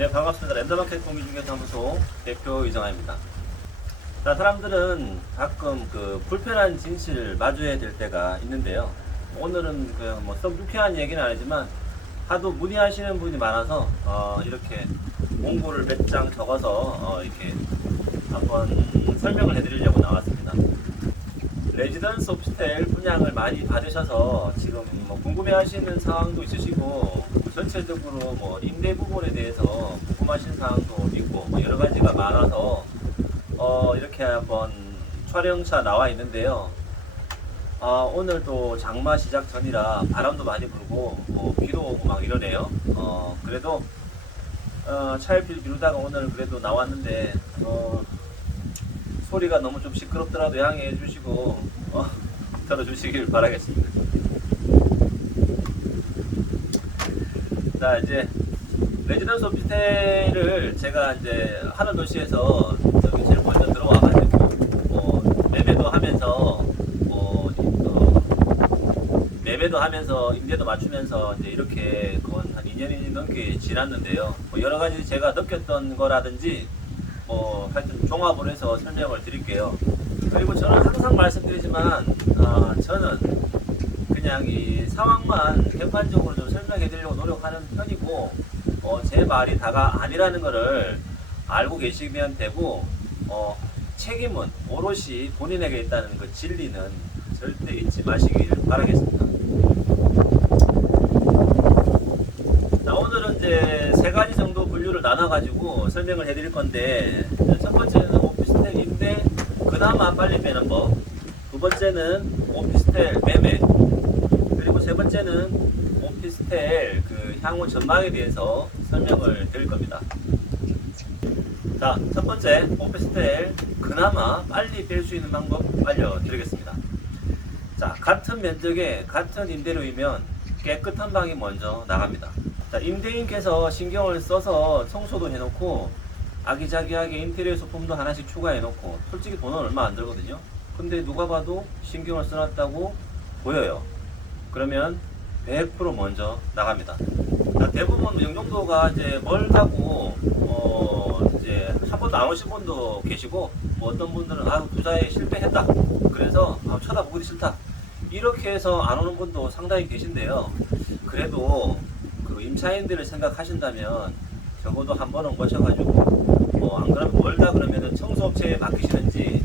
네, 반갑습니다. 랜덤마켓 공인중개사무소 대표 이정아입니다. 자, 사람들은 가끔 그 불편한 진실을 마주해야 될 때가 있는데요. 오늘은 그냥 썩 유쾌한 얘기는 아니지만 하도 문의하시는 분이 많아서 이렇게 원고를 몇 장 적어서 이렇게 한번 설명을 해드리려고 나왔습니다. 레지던스 오피스텔 분양을 많이 받으셔서 지금 궁금해하시는 상황도 있으시고 전체적으로 임대 부분에 대해서 궁금하신 사항도 있고 여러 가지가 많아서 이렇게 한번 촬영차 나와 있는데요. 오늘도 장마 시작 전이라 바람도 많이 불고 비도 오고 막 이러네요. 그래도 차일피일 미루다가 오늘 그래도 나왔는데 소리가 너무 좀 시끄럽더라도 양해해 주시고 들어주시길 바라겠습니다. 자, 이제 레지던스 오피스텔을 제가 이제 하늘도시에서 저기 제일 먼저 들어와가지고 매매도 하면서 임대도 맞추면서 이제 이렇게 거의 한 2년이 넘게 지났는데요. 여러 가지 제가 느꼈던 거라든지 하여튼 종합을 해서 설명을 드릴게요. 그리고 저는 항상 말씀드리지만 저는 그냥 이 상황만 객관적으로 좀 설명해 드리려고 노력하는 편이고 제 말이 다가 아니라는 것을 알고 계시면 되고 책임은 오롯이 본인에게 있다는 그 진리는 절대 잊지 마시길 바라겠습니다. 자, 오늘은 이제 세 가지 정도 분류를 나눠가지고 설명을 해드릴 건데, 첫 번째는 오피스텔 임대 그나마 빨리 빼는 법, 두 번째는 오피스텔 매매, 그리고 세 번째는 오피스텔 그 향후 전망에 대해서 설명을 드릴 겁니다. 자, 첫 번째 오피스텔 그나마 빨리 뺄 수 있는 방법 알려드리겠습니다. 자, 같은 면적에 같은 임대료이면 깨끗한 방이 먼저 나갑니다. 자, 임대인께서 신경을 써서 청소도 해놓고 아기자기하게 인테리어 소품도 하나씩 추가해놓고 솔직히 돈은 얼마 안 들거든요. 근데 누가 봐도 신경을 써놨다고 보여요. 그러면 100% 먼저 나갑니다. 자, 대부분 영종도가 이제 멀다고 이제 한 번도 안 오신 분도 계시고 어떤 분들은 투자에 실패했다. 그래서 쳐다보기 싫다. 이렇게 해서 안 오는 분도 상당히 계신데요. 그래도 그 임차인들을 생각하신다면 적어도 한 번은 오셔가지고 안 그러면 멀다 그러면은 청소업체에 맡기시는지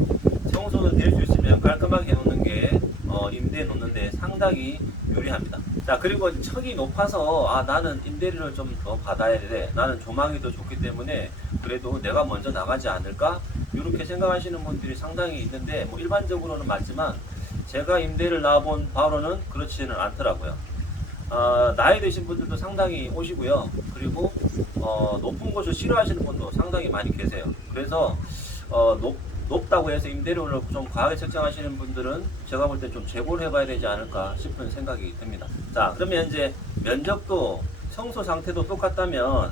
청소는 될 수 있으면 깔끔하게 해놓는 게 임대 놓는데 상당히 유리합니다. 자, 그리고 층이 높아서 나는 임대료를 좀 더 받아야 돼. 나는 조망이 더 좋기 때문에 그래도 내가 먼저 나가지 않을까? 이렇게 생각하시는 분들이 상당히 있는데 일반적으로는 맞지만 제가 임대를 나와본 바로는 그렇지는 않더라고요. 나이 드신 분들도 상당히 오시고요. 그리고 높은 곳을 싫어하시는 분도 상당히 많이 계세요. 그래서 높다고 해서 임대료를 좀 과하게 책정하시는 분들은 제가 볼 때 좀 재고를 해봐야 되지 않을까 싶은 생각이 듭니다. 자, 그러면 이제 면적도 청소 상태도 똑같다면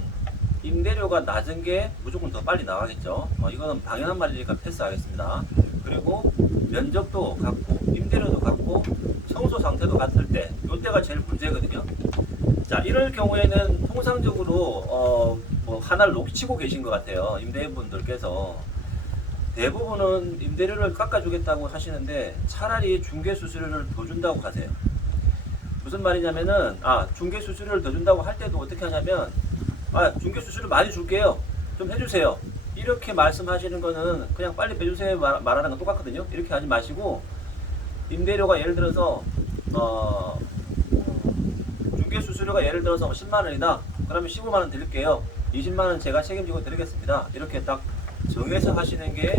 임대료가 낮은 게 무조건 더 빨리 나가겠죠. 이거는 당연한 말이니까 패스하겠습니다. 그리고 면적도 같고 임대료도 같고 청소 상태도 같을 때 이때가 제일 문제거든요. 자, 이럴 경우에는 통상적으로 하나를 놓치고 계신 것 같아요. 임대인분들께서 대부분은 임대료를 깎아주겠다고 하시는데 차라리 중개수수료를 더 준다고 하세요. 무슨 말이냐면은 중개수수료를 더 준다고 할 때도 어떻게 하냐면 중개수수료 많이 줄게요. 좀 해주세요. 이렇게 말씀하시는 거는 그냥 빨리 빼주세요 말하는 건 똑같거든요. 이렇게 하지 마시고 임대료가 예를 들어서 중개수수료가 예를 들어서 10만원이다. 그러면 15만원 드릴게요. 20만원 제가 책임지고 드리겠습니다. 이렇게 딱 정해서 하시는 게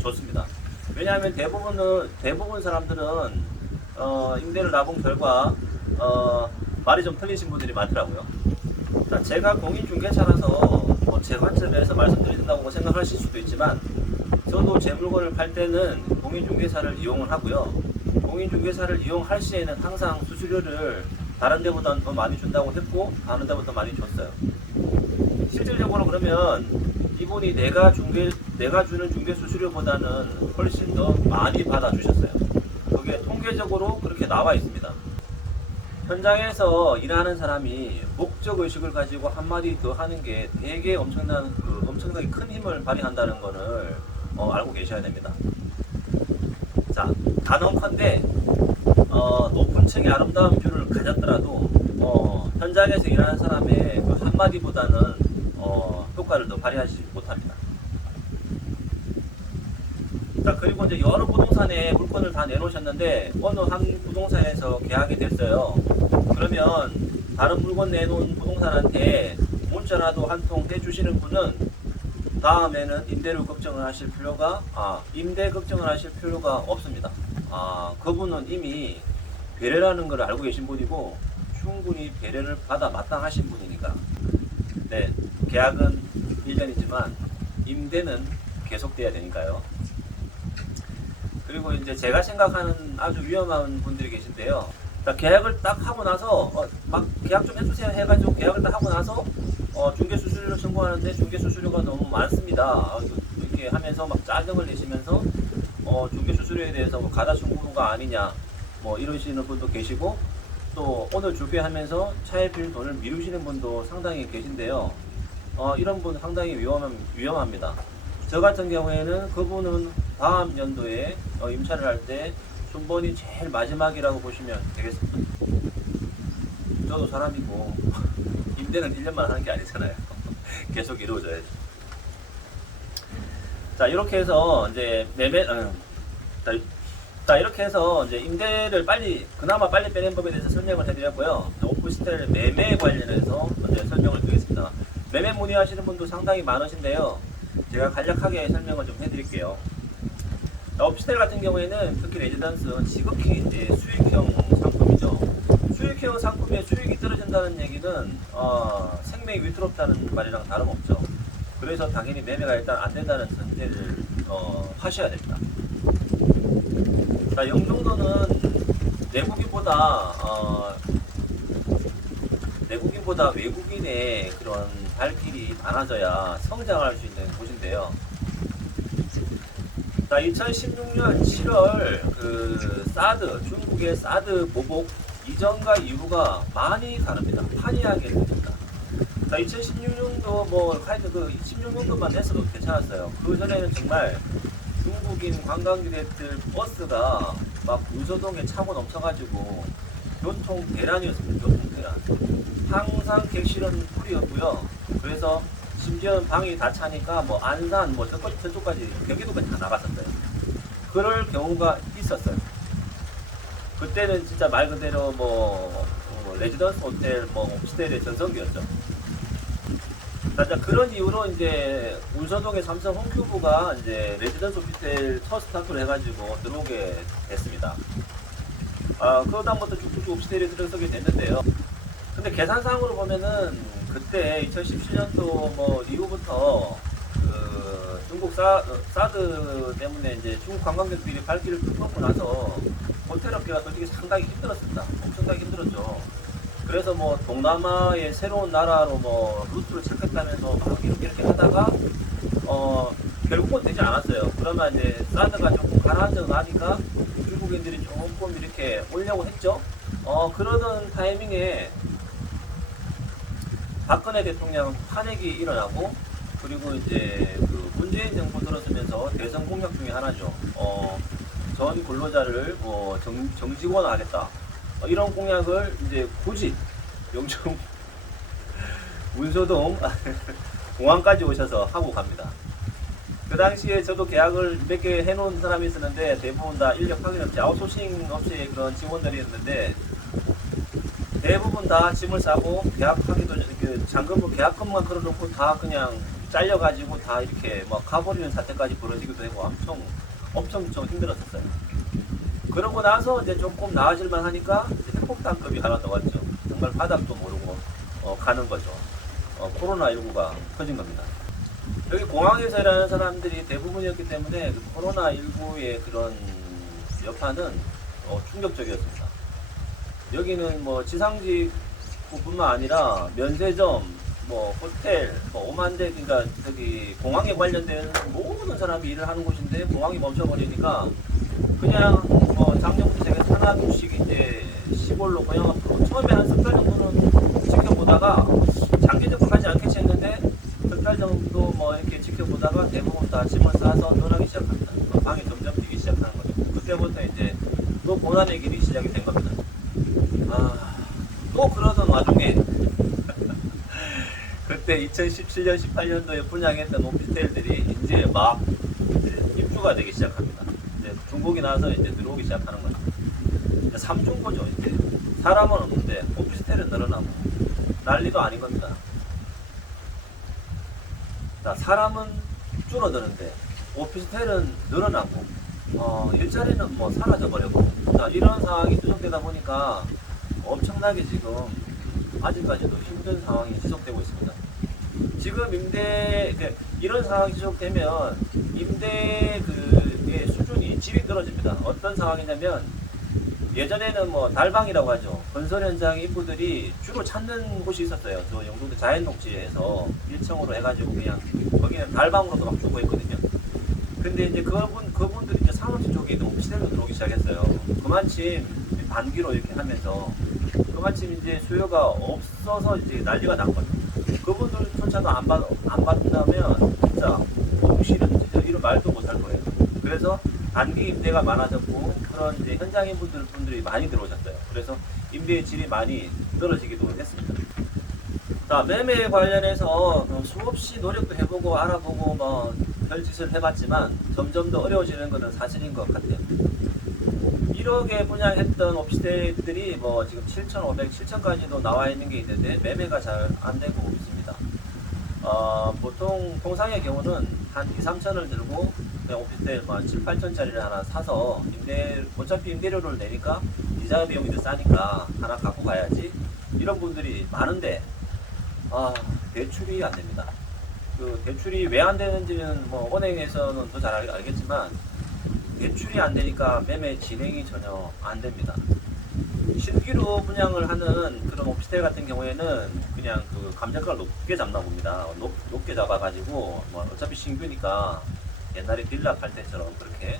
좋습니다. 왜냐하면 대부분 사람들은 임대를 나본 결과 말이 좀 틀리신 분들이 많더라고요. 자, 제가 공인중개사라서 제 관점에서 말씀드린다고 생각하실 수도 있지만 저도 제 물건을 팔 때는 공인중개사를 이용을 하고요. 공인중개사를 이용할 시에는 항상 수수료를 다른 데보다는 더 많이 준다고 했고 다른 데보다 더 많이 줬어요. 실질적으로 그러면 이분이 내가 주는 중개 수수료보다는 훨씬 더 많이 받아주셨어요. 그게 통계적으로 그렇게 나와 있습니다. 현장에서 일하는 사람이 목적 의식을 가지고 한마디 더 하는 게 되게 엄청나게 큰 힘을 발휘한다는 것을 알고 계셔야 됩니다. 자, 단언컨대 높은 층의 아름다운 뷰를 가졌더라도 현장에서 일하는 사람의 그 한마디보다는 효과를 더 발휘하지 못합니다. 자, 그리고 이제 여러 부동산에 물건을 다 내놓으셨는데 어느 한 부동산에서 계약이 됐어요. 그러면 다른 물건 내놓은 부동산한테 문자라도 한 통 해주시는 분은 다음에는 임대 걱정을 하실 필요가 없습니다. 그분은 이미 배려라는 걸 알고 계신 분이고 충분히 배려를 받아 마땅하신 분이니까. 네, 계약은 1년이지만 임대는 계속돼야 되니까요. 그리고 이제 제가 생각하는 아주 위험한 분들이 계신데요. 계약을 딱 하고 나서 막 계약 좀 해주세요 해가지고 계약을 딱 하고 나서 중개 수수료를 청구하는데 중개 수수료가 너무 많습니다. 이렇게 하면서 막 짜증을 내시면서 중개 수수료에 대해서 뭐 가다 청구가 아니냐 뭐 이러시는 분도 계시고, 또 오늘 줄게 하면서 차에 빌 돈을 미루시는 분도 상당히 계신데요. 이런 분 상당히 위험합니다. 저 같은 경우에는 그분은 다음 연도에 임차를 할 때 순번이 제일 마지막이라고 보시면 되겠습니다. 저도 사람이고 임대는 1년만 하는 게 아니잖아요. 계속 이루어져야죠. 자, 이렇게 해서 이제 이렇게 해서 이제 임대를 그나마 빨리 빼는 법에 대해서 설명을 해드렸고요. 오프스텔 매매 관련해서 먼저 설명을 드리겠습니다. 매매 문의하시는 분도 상당히 많으신데요. 제가 간략하게 설명을 좀 해드릴게요. 오피스텔 같은 경우에는 특히 레지던스 지극히 이제 수익형 상품이죠. 수익형 상품에 수익이 떨어진다는 얘기는 생명이 위태롭다는 말이랑 다름없죠. 그래서 당연히 매매가 일단 안 된다는 전제를 하셔야 됩니다. 자, 영종도는 내국인보다 외국인의 그런 발길이 많아져야 성장할 수 있는 곳인데요. 자, 2016년 7월 중국의 사드 보복 이전과 이후가 많이 다릅니다. 환희하게 됩니다. 자, 2016년도 하여튼 16년도만 했어도 괜찮았어요. 그 전에는 정말 중국인 관광객들 버스가 막 문서동에 차고 넘쳐가지고 교통 대란이었습니다. 교통 대란. 항상 객실은 풀이었고요. 그래서 심지어는 방이 다 차니까 안산 저쪽까지 경기도까지 다 나갔었어요. 그럴 경우가 있었어요. 그때는 진짜 말 그대로 레지던스 호텔 오피스텔의 전성기였죠. 자, 그런 이유로 이제 운서동의 삼성 홈큐브가 이제 레지던스 오피스텔 첫 스타트를 해가지고 들어오게 됐습니다. 그러다부터 쭉쭉 오피스텔이 들어서게 됐는데요. 근데 계산상으로 보면은 그때 2017년도 이후부터 중국 사드 때문에 이제 중국 관광객들이 발길을 쭉 뻗고 나서 호텔업계가 솔직히 상당히 힘들었습니다. 엄청나게 힘들었죠. 그래서 동남아의 새로운 나라로 루트를 찾겠다면서 막 이렇게 하다가 결국은 되지 않았어요. 그러면 이제 사드가 조금 가라앉아 나니까 중국인들이 조금 이렇게 오려고 했죠. 그러던 타이밍에 박근혜 대통령 탄핵이 일어나고, 그리고 이제 문재인 정부 들어서면서 대선 공약 중에 하나죠. 전 근로자를 정직원화하겠다. 이런 공약을 이제 굳이 영종 문서동 공항까지 오셔서 하고 갑니다. 그 당시에 저도 계약을 몇 개 해놓은 사람이 있었는데 대부분 다 인력 확인 업체, 아웃소싱 업체의 그런 직원들이었는데 대부분 다 짐을 싸고 계약하기도 잔금을 계약금만 걸어놓고 다 그냥 잘려가지고 다 이렇게 가버리는 사태까지 벌어지기도 하고 엄청 힘들었었어요. 그러고 나서 이제 조금 나아질만 하니까 핵폭탄급이 하나 더 왔죠. 정말 바닥도 모르고 가는 거죠. 코로나19가 터진 겁니다. 여기 공항에서 일하는 사람들이 대부분이었기 때문에 코로나19의 그런 여파는 충격적이었습니다. 여기는 지상직뿐만 아니라 면세점, 호텔, 오만대, 그러니까 저기 공항에 관련된 모든 사람이 일을 하는 곳인데 공항이 멈춰버리니까 그냥 작년부터 제가 하나씩 이제 시골로 고향 앞으로 처음에 한 석 달 정도는 지켜보다가 장기적으로 가지 않겠지 했는데 석 달 정도 뭐 이렇게 지켜보다가 대부분 다 짐을 싸서 떠나기 시작합니다. 방이 점점 뛰기 시작하는 거죠. 그때부터 이제 또 고난의 길이 시작이 된 겁니다. 또 그러던 와중에 그때 2017년, 18년도에 분양했던 오피스텔들이 이제 막 입주가 되기 시작합니다. 이제 중복이 나서 이제 들어오기 시작하는 거죠. 이제 삼중고죠. 이제 사람은 없는데 오피스텔은 늘어나고 난리도 아닌 겁니다. 자, 사람은 줄어드는데 오피스텔은 늘어나고 일자리는 뭐 사라져 버렸고, 자, 이런 상황이 지속되다 보니까 엄청나게 지금 아직까지도 힘든 상황이 지속되고 있습니다. 지금 이런 상황이 지속되면 임대 의 수준이 질이 떨어집니다. 어떤 상황이냐면 예전에는 뭐 달방이라고 하죠. 건설 현장 인부들이 주로 찾는 곳이 있었어요. 저 영동도 자연녹지에서 1층으로 해가지고 그냥 거기는 달방으로도 막 주고 있거든요. 근데 이제 그분들이 이제 상업지 쪽에 있는 오피스텔로 들어오기 시작했어요. 그만큼 반기로 이렇게 하면서 그만큼 이제 수요가 없어서 이제 난리가 난 거죠. 그분들조차도 안 받는다면 진짜 공실은 진짜 이런 말도 못 할 거예요. 그래서 단기 임대가 많아졌고 그런 이제 현장인 분들이 많이 들어오셨어요. 그래서 임대의 질이 많이 떨어지기도 했습니다. 자, 매매 관련해서 수없이 노력도 해보고 알아보고 뭐 별짓을 해봤지만 점점 더 어려워지는 것은 사실인 것 같아요. 1억에 분양했던 오피스텔들이 뭐 지금 7,500, 7,000까지도 나와 있는 게 있는데 매매가 잘 안 되고 있습니다. 보통 통상의 경우는 한 2, 3천을 들고 그냥 오피스텔 한 7, 8천짜리를 하나 사서 어차피 임대료를 내니까 이자 비용이 더 싸니까 하나 갖고 가야지, 이런 분들이 많은데 대출이 안 됩니다. 그 대출이 왜 안 되는지는 뭐 은행에서는 더 잘 알겠지만 대출이 안 되니까 매매 진행이 전혀 안 됩니다. 신규로 분양을 하는 그런 오피스텔 같은 경우에는 그냥 그 감정가를 높게 잡나 봅니다. 높게 잡아가지고 뭐 어차피 신규니까 옛날에 빌라 팔 때처럼 그렇게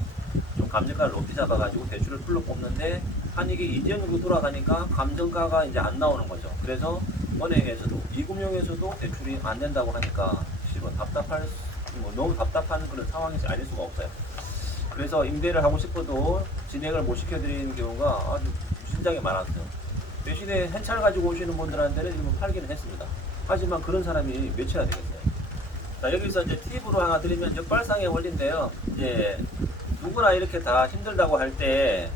좀 감정가를 높게 잡아가지고 대출을 풀로 뽑는데 한 이게 2년 정도 돌아가니까 감정가가 이제 안 나오는 거죠. 그래서 은행에서도 이금융에서도 대출이 안 된다고 하니까 실은 너무 답답한 그런 상황이 아닐 수가 없어요. 그래서 임대를 하고 싶어도 진행을 못 시켜드리는 경우가 아주 진작에 많았어요. 대신에 현찰 가지고 오시는 분들한테는 지금 팔기는 했습니다. 하지만 그런 사람이 몇이나 되겠어요. 자, 여기서 이제 팁으로 하나 드리면 역발상의 원리인데요. 이제 누구나 이렇게 다 힘들다고 할 때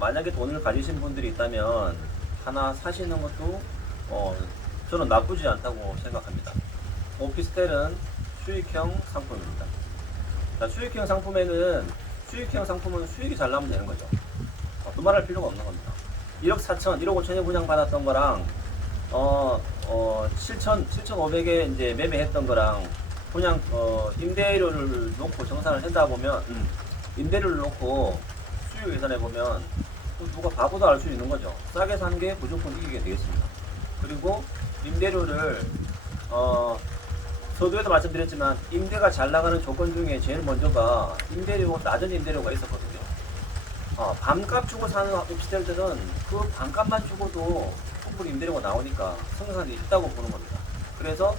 만약에 돈을 가지신 분들이 있다면 하나 사시는 것도 저는 나쁘지 않다고 생각합니다. 오피스텔은 수익형 상품입니다. 자, 수익형 상품은 수익이 잘 나면 되는 거죠. 두말할 필요가 없는 겁니다. 1억 4천, 1억 5천에 분양 받았던 거랑 7,500에 이제 매매했던 거랑 분양 임대료를 놓고 정산을 한다 보면 임대료를 놓고 수익 계산해 보면 누가 바보도 알 수 있는 거죠. 싸게 산 게 무조건 이기게 되겠습니다. 그리고 임대료를 서두에도 말씀드렸지만 임대가 잘 나가는 조건 중에 제일 먼저가 낮은 임대료가 있었거든요. 반값 주고 사는 오피스텔들은 그 반값만 주고도 충분히 임대료가 나오니까 성장이 있다고 보는 겁니다. 그래서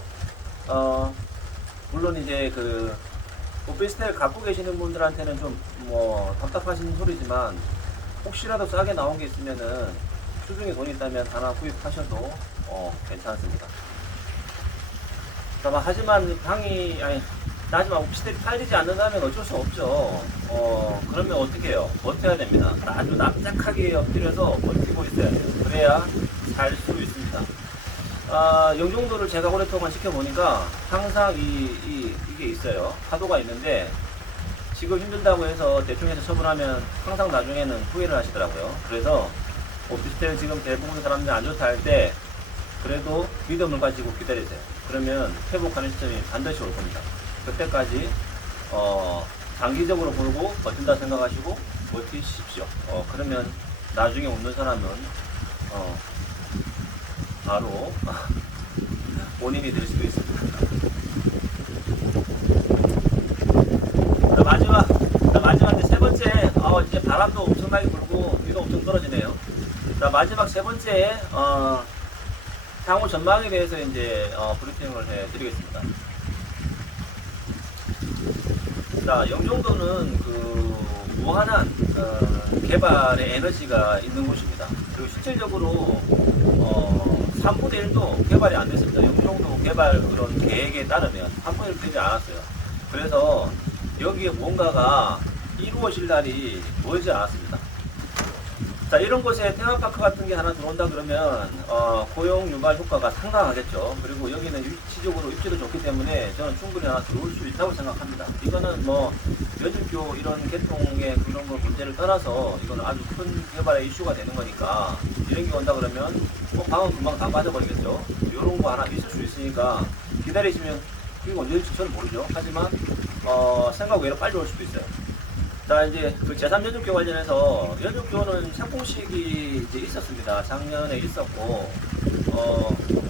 물론 이제 그 오피스텔 갖고 계시는 분들한테는 좀 뭐 답답하신 소리지만 혹시라도 싸게 나온 게 있으면은 수중에 돈이 있다면 하나 구입하셔도 괜찮습니다. 하지만 하지만 오피스텔이 팔리지 않는다면 어쩔 수 없죠. 그러면 어떻게 해요? 버텨야 됩니다. 아주 납작하게 엎드려서 버티고 있어야 돼요. 그래야 살 수 있습니다. 영종도를 제가 오랫동안 지켜보니까 항상 이게 있어요. 파도가 있는데 지금 힘들다고 해서 대충해서 처분하면 항상 나중에는 후회를 하시더라고요. 그래서 오피스텔 지금 대부분 사람들이 안 좋다 할 때 그래도 믿음을 가지고 기다리세요. 그러면 회복하는 시점이 반드시 올 겁니다. 그때까지 장기적으로 보고 버틴다 생각하시고 버티십시오. 그러면 나중에 웃는 사람은 바로 본인이 될 수도 있습니다. 마지막 이제 세 번째 이제 바람도 엄청나게 불고 비도 엄청 떨어지네요. 자, 마지막 세 번째 향후 전망에 대해서 이제 브리핑을 해드리겠습니다. 자, 영종도는 그 무한한 개발의 에너지가 있는 곳입니다. 그리고 실질적으로 3분의 1도 개발이 안 됐습니다. 영종도 개발 그런 계획에 따르면 3분의 1 되지 않았어요. 그래서 여기에 뭔가가 이루어질 날이 멀지 않았습니다. 자, 이런 곳에 테마파크 같은 게 하나 들어온다 그러면 고용 유발 효과가 상당하겠죠. 그리고 여기는 위치적으로 입지도 좋기 때문에 저는 충분히 하나 들어올 수 있다고 생각합니다. 이거는 뭐 여진교 이런 개통의 그런 거 문제를 떠나서 이거는 아주 큰 개발의 이슈가 되는 거니까 이런 게 온다 그러면 방은 금방 다 빠져버리겠죠. 이런 거 하나 있을 수 있으니까 기다리시면 그게 언제 올지 저는 모르죠. 하지만 생각 외로 빨리 올 수도 있어요. 자, 이제 그 제3여중교 관련해서 여중교는 착공식이 이제 있었습니다. 작년에 있었고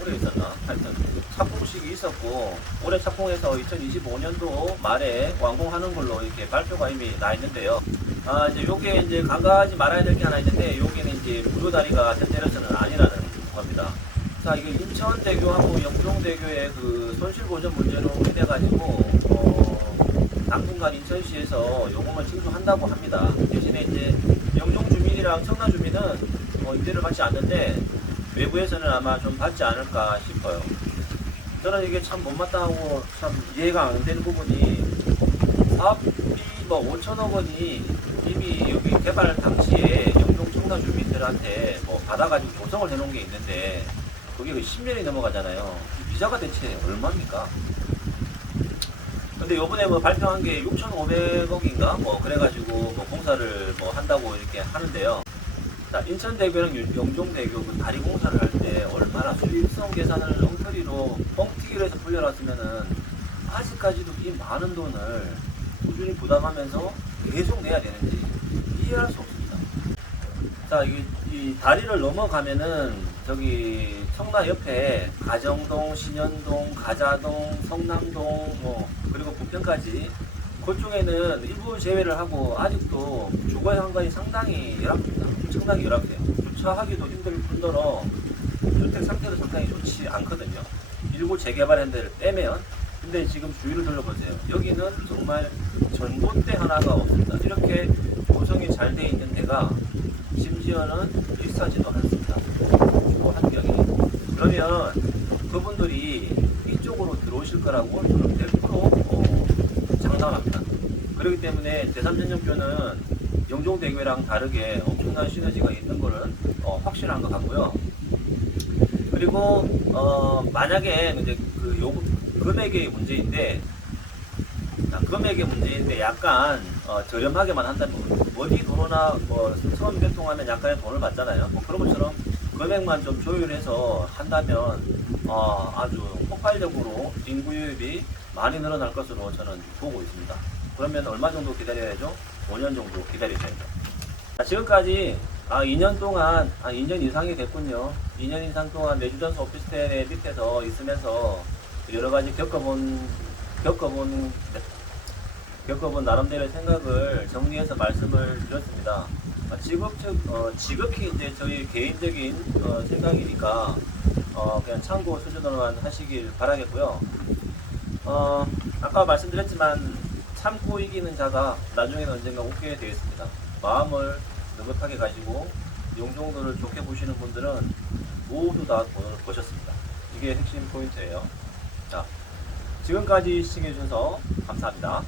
올해 있었나? 하여튼 착공식이 있었고 올해 착공해서 2025년도 말에 완공하는 걸로 이렇게 발표가 이미 나 있는데요. 이제 요게 이제 간과하지 말아야 될 게 하나 있는데 여기는 이제 무료 다리가 현재로서는 아니라는 겁니다. 자, 이게 인천대교하고 영종대교의 그 손실 보전 문제로 인해 가지고 당분간 인천시에서 요금을 징수한다고 합니다. 대신에 이제 영종 주민이랑 청라 주민은 임대를 받지 않는데 외부에서는 아마 좀 받지 않을까 싶어요. 저는 이게 참 못마땅하고 참 이해가 안 되는 부분이 사업비 뭐 5천억 원이 이미 여기 개발 당시에 영종 청라 주민들한테 뭐 받아가지고 조성을 해놓은 게 있는데 그게 10년이 넘어가잖아요. 이자가 대체 얼마입니까? 근데 요번에 뭐 발표한 게 6,500억인가? 뭐 그래가지고 뭐 공사를 뭐 한다고 이렇게 하는데요. 자, 인천대교랑 영종대교 그 다리 공사를 할 때 얼마나 수익성 계산을 엉터리로 뻥튀기로 해서 풀려놨으면은 아직까지도 이 많은 돈을 꾸준히 부담하면서 계속 내야 되는지 이해할 수 없습니다. 자, 이 다리를 넘어가면은 저기 청라 옆에 가정동, 신현동, 가자동, 성남동 뭐 그리고 부평까지 그쪽에는 일부 제외를 하고 아직도 주거 현관이 상당히 열악합니다. 상당히 열악해요. 주차하기도 힘들 뿐더러 주택 상태도 상당히 좋지 않거든요. 일부 재개발한 데를 빼면. 근데 지금 주위를 둘러보세요. 여기는 정말 전봇대 하나가 없습니다. 이렇게 구성이 잘 돼 있는 데가 심지어는 비싸지도 않습니다. 주거 환경이. 그러면 그분들이 이쪽으로 들어오실 거라고 저는 100% 장담합니다. 그렇기 때문에 제3전용교는 영종대교랑 다르게 엄청난 시너지가 있는 거는 확실한 것 같고요. 그리고 만약에 이제 그 금액의 문제인데 약간 저렴하게만 한다면 어디 도로나 뭐 처음 개통하면 약간의 돈을 받잖아요. 뭐 그런 것처럼 금액만 좀 조율해서 한다면 아주 폭발적으로 인구 유입이 많이 늘어날 것으로 저는 보고 있습니다. 그러면 얼마 정도 기다려야죠? 5년 정도 기다리셔야죠. 자, 지금까지 2년 동안 2년 이상이 됐군요. 2년 이상 동안 내주전수 오피스텔의 밑에서 있으면서 여러 가지 겪어본 나름대로의 생각을 정리해서 말씀을 드렸습니다. 지극히 이제 저희 개인적인 생각이니까 그냥 참고 수준으로만 하시길 바라겠고요. 아까 말씀드렸지만 참고 이기는 자가 나중에는 언젠가 웃게 되어 있습니다. 마음을 느긋하게 가지고 영종도를 좋게 보시는 분들은 모두 다 돈을 버셨습니다. 이게 핵심 포인트예요. 자, 지금까지 시청해주셔서 감사합니다.